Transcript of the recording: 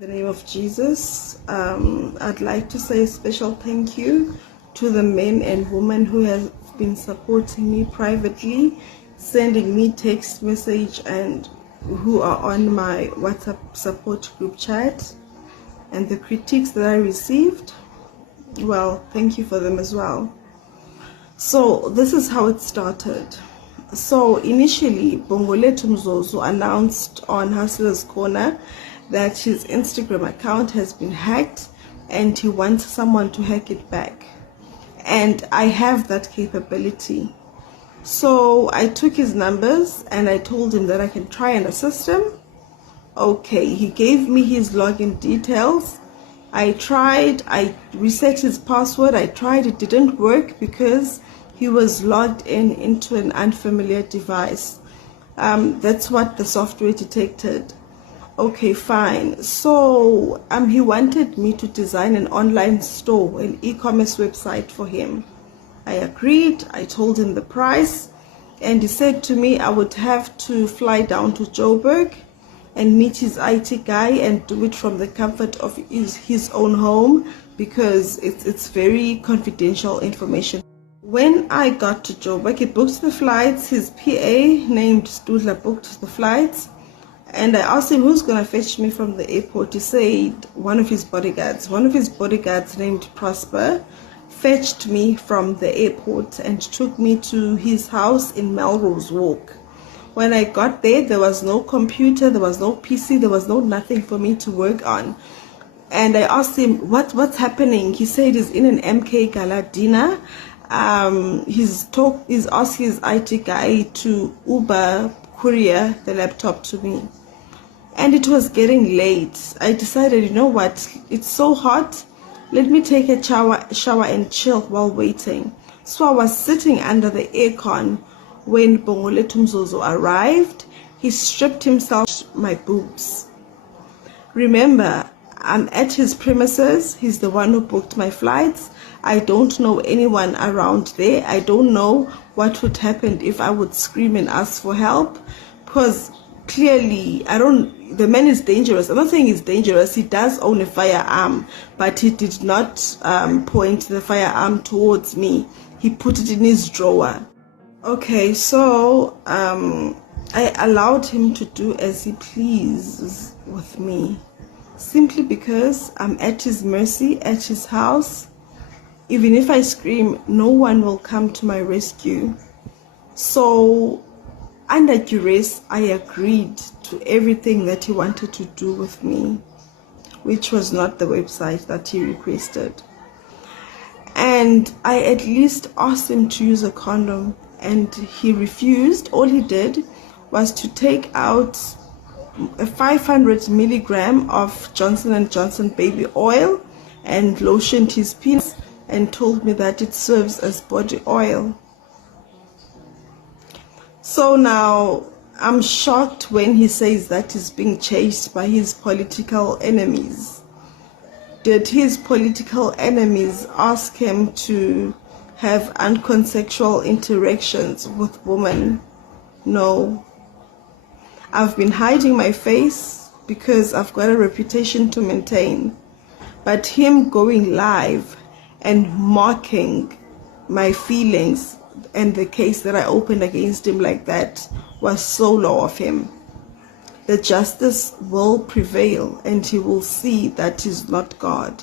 In the name of Jesus, I'd like to say a special thank you to the men and women who have been supporting me privately, sending me text message, and who are on my WhatsApp support group chat. And the critiques that I received, well, thank you for them as well. So this is how it started. So initially, Bongolethu Mzozo announced on Hustler's Corner that his Instagram account has been hacked and he wants someone to hack it back. And I have that capability. So I took his numbers and I told him that I can try and assist him. Okay, he gave me his login details. I tried, I reset his password. I tried, it didn't work because he was logged into an unfamiliar device. That's what the software detected. Okay, fine. So he wanted me to design an online store, an e-commerce website for him. I agreed. I told him the price, and he said to me I would have to fly down to Joburg and meet his IT guy and do it from the comfort of his own home because it's very confidential information. When I got to Joburg, he booked the flights. His PA named Studla booked the flights. And I asked him who's going to fetch me from the airport. He said one of his bodyguards. One of his bodyguards named Prosper fetched me from the airport and took me to his house in Melrose Walk. When I got there, there was no computer, there was no PC, there was no nothing for me to work on. And I asked him, what's happening? He said he's in an MK Gala dinner. He's asked his IT guy to Uber courier the laptop to me. And it was getting late. I decided, you know what, it's so hot, let me take a shower and chill while waiting. So I was sitting under the aircon when Bongolethu Mzozo arrived. He stripped himself my boobs. Remember, I'm at his premises. He's the one who booked my flights. I don't know anyone around there. I don't know what would happen if I would scream and ask for help, because clearly the man is dangerous. I'm not saying he's dangerous. He does own a firearm, but he did not point the firearm towards me. He put it in his drawer. Okay, so I allowed him to do as he pleases with me, simply because I'm at his mercy, at his house. Even if I scream, no one will come to my rescue. So under duress, I agreed to everything that he wanted to do with me, which was not the website that he requested. And I at least asked him to use a condom, and he refused. All he did was to take out a 500 milligram of Johnson & Johnson baby oil and lotioned his penis and told me that it serves as body oil. So now I'm shocked when he says that he's being chased by his political enemies. Did his political enemies ask him to have unconsensual interactions with women? No. I've been hiding my face because I've got a reputation to maintain. But him going live and mocking my feelings and the case that I opened against him like that was so low of him. The justice will prevail and he will see that he's not God.